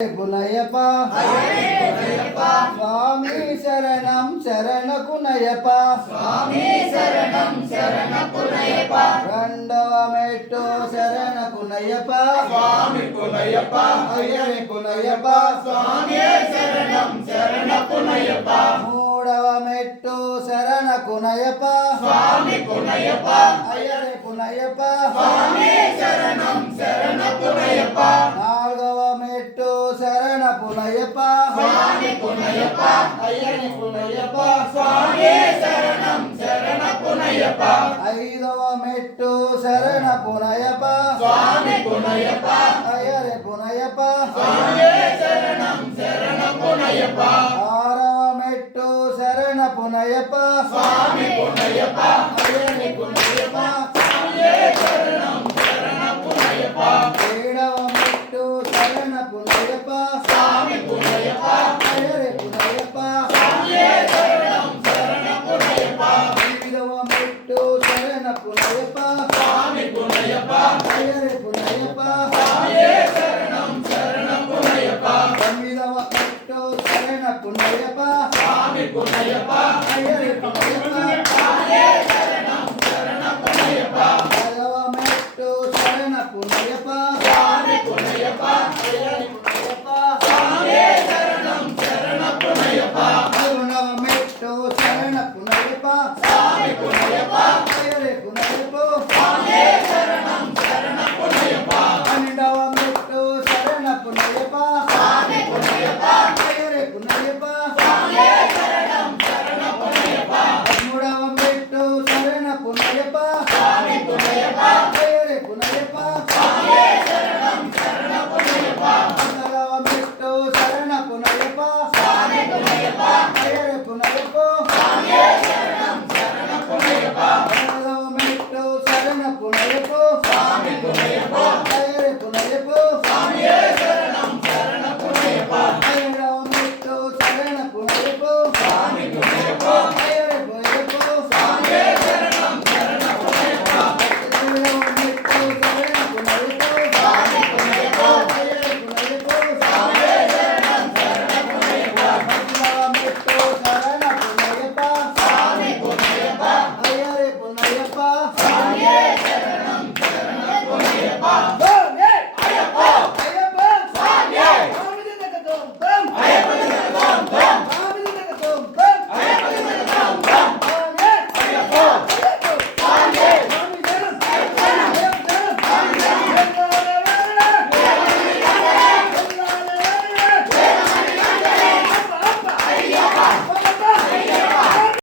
పునయప స్వామి శరణం శరణకునయప స్వామి శరణం శరణకునయప రెండవ మెట్టు శరణకునయప స్వామి కునయప అయ్యని పునయప స్వామి శరణం శరణకునయప మూడవ మెట్టు శరణకునయప స్వామి కునయప అయ్యని పునయప స్వామి శరణం శరణకునయప నాలుగవ మెట్టు శరణ పునయప స్వామి కునయప అయ్యని పునయప స్వామి శరణం శరణకునయప ఐదవ మెట్టు శరణ పునయప స్వామి కునయప అయ్యని పునయప స్వామి శరణం శరణకునయప ఆరవ మెట్టు శరణ పునయప స్వామి కునయప అయ్యని పునయప స్వామి శరణం శరణకునయప ఏడవ మెట్టు శరణ పునయప